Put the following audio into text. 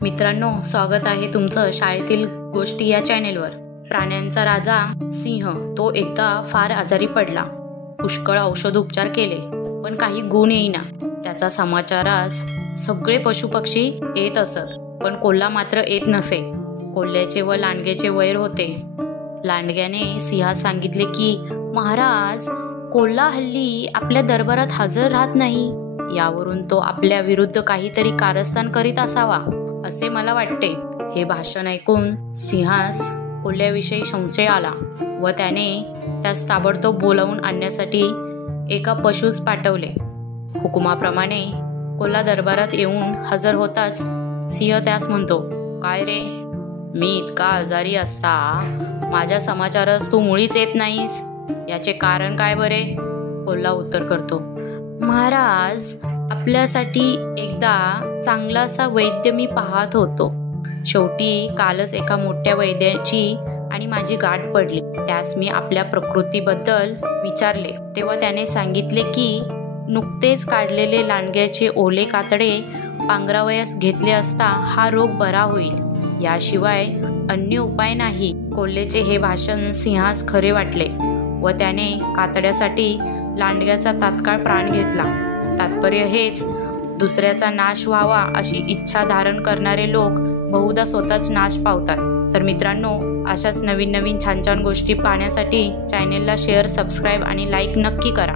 मित्रांनो, स्वागत आहे तुमचं शाळेतील गोष्टी या चॅनेलवर। प्राण्यांचा राजा सिंह तो एकदा फार आजारी पडला। पुष्कळ औषध उपचार केले पण काही गुण येईना। त्याचा समाचारास सगळे पशुपक्षी येत असत पण कोल्हा मात्र येत नसे। कोल्ह्याचे व लांडग्याचे वैर होते। लांडग्याने सिंहास सांगितले की महाराज, कोल्हा हल्ली आपल्या दरबारात हजर राहत नाही। यावरून तो आपल्या विरुद्ध काहीतरी कारस्थान करीत असावा असे मला वाटते। हे भाषण ऐकून सिंहास कोल्ह्याविषयी संशय आला व त्याने त्यास ताबडतोब बोलावून आणण्यासाठी एका पशुस पाठवले। हुकुमाप्रमाणे कोल्हा दरबारात येऊन हजर होताच सिंह त्यास म्हणतो, काय रे, मी इतका आजारी असता माझ्या समाचारास तू मुळीच येत नाहीस, याचे कारण काय बरे? कोल्हा उत्तर करतो, महाराज, आपल्यासाठी एकदा चांगलासा वैद्य मी पाहत होतो। शेवटी कालच एका मोठ्या वैद्याची आणि माझी गाठ पडली। त्यास मी आपल्या प्रकृतीबद्दल विचारले तेव्हा त्याने सांगितले की नुकतेच काढलेले लांडग्याचे ओले कातडे पांघरावयास घेतले असता हा रोग बरा होईल, याशिवाय अन्य उपाय नाही। कोल्ह्याचे हे भाषण सिंहास खरे वाटले व त्याने कातड्यासाठी लांडग्याचा तात्काळ प्राण घेतला। तात्पर्य हेच, दुसऱ्याचा नाश व्हावा अशी इच्छा धारण करणारे लोक बहुधा स्वतःच नाश पावतात। तर मित्रांनो, अशाच नवीन छान गोष्टी पाहण्यासाठी चॅनेलला शेअर, सबस्क्राईब आणि लाईक नक्की करा।